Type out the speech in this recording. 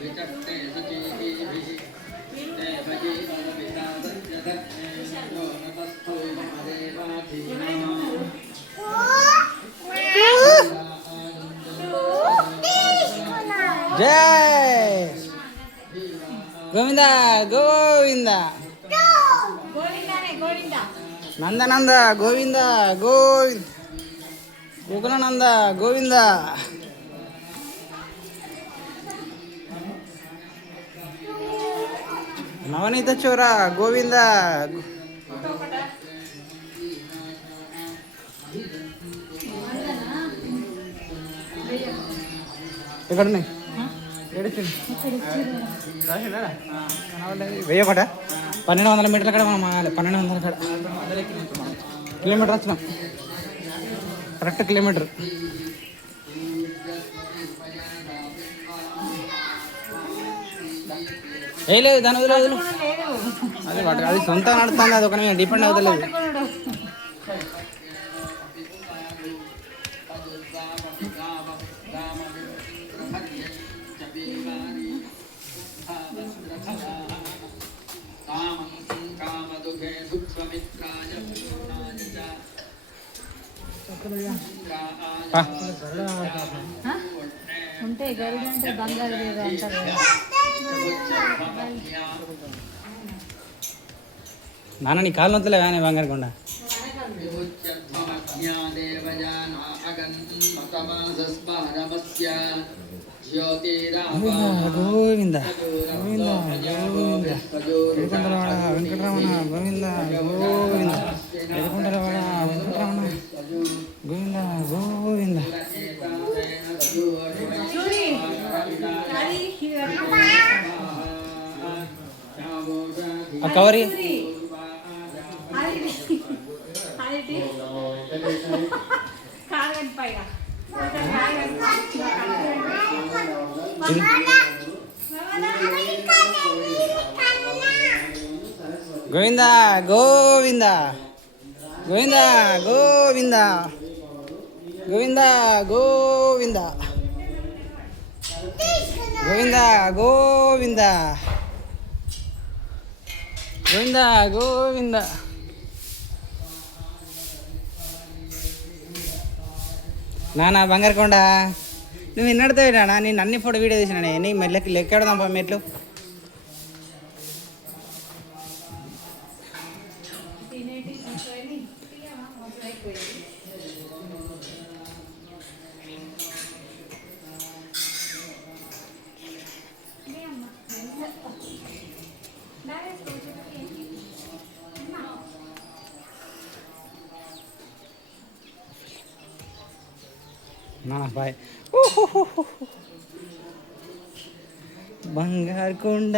जय गोविंदा गोविंदा नंद नंद गोविंदा गोविंद गोकुलानंद गोविंदा नवनीत चोरा गोविंदा ఎక్కడున్నాయి వెయ్యి ఒకట 1200 మీటర్ల కాడ మనం 1200 కాడ కిలోమీటర్ వచ్చినాం కరెక్ట్ కిలోమీటర్ ఏ లేదు దాని వదిలేదు అది అది సొంతంగా నడుస్తుంది అది ఒక డిపెండ్ అవుతలేదు ఉంటే గరుడు అంటే బంగారు అంటారు నాన్న నీ కాళ్ళు నొత్తలే కానీ బంగారు కొండ గోవింద గోవింద గోవింద ఎడుకొండలవాడ వెంకటరమణ గోవింద గోవింద ఎడుకొండలవాడ వెంకటరమణ గోవింద గోవింద కవరి గోవింద గోవింద గోవింద గోవింద గోవింద గోవింద గోవింద గోవింద గోవింద గోవింద నానా బంగారకొండ నువ్వు విన్నడతావు నాన్న నేను అన్ని ఫోటో వీడియో తీసినా నీ మెల్లకి లెక్కెడదాం మెట్లు నానా బాయ్ బంగారు కొండ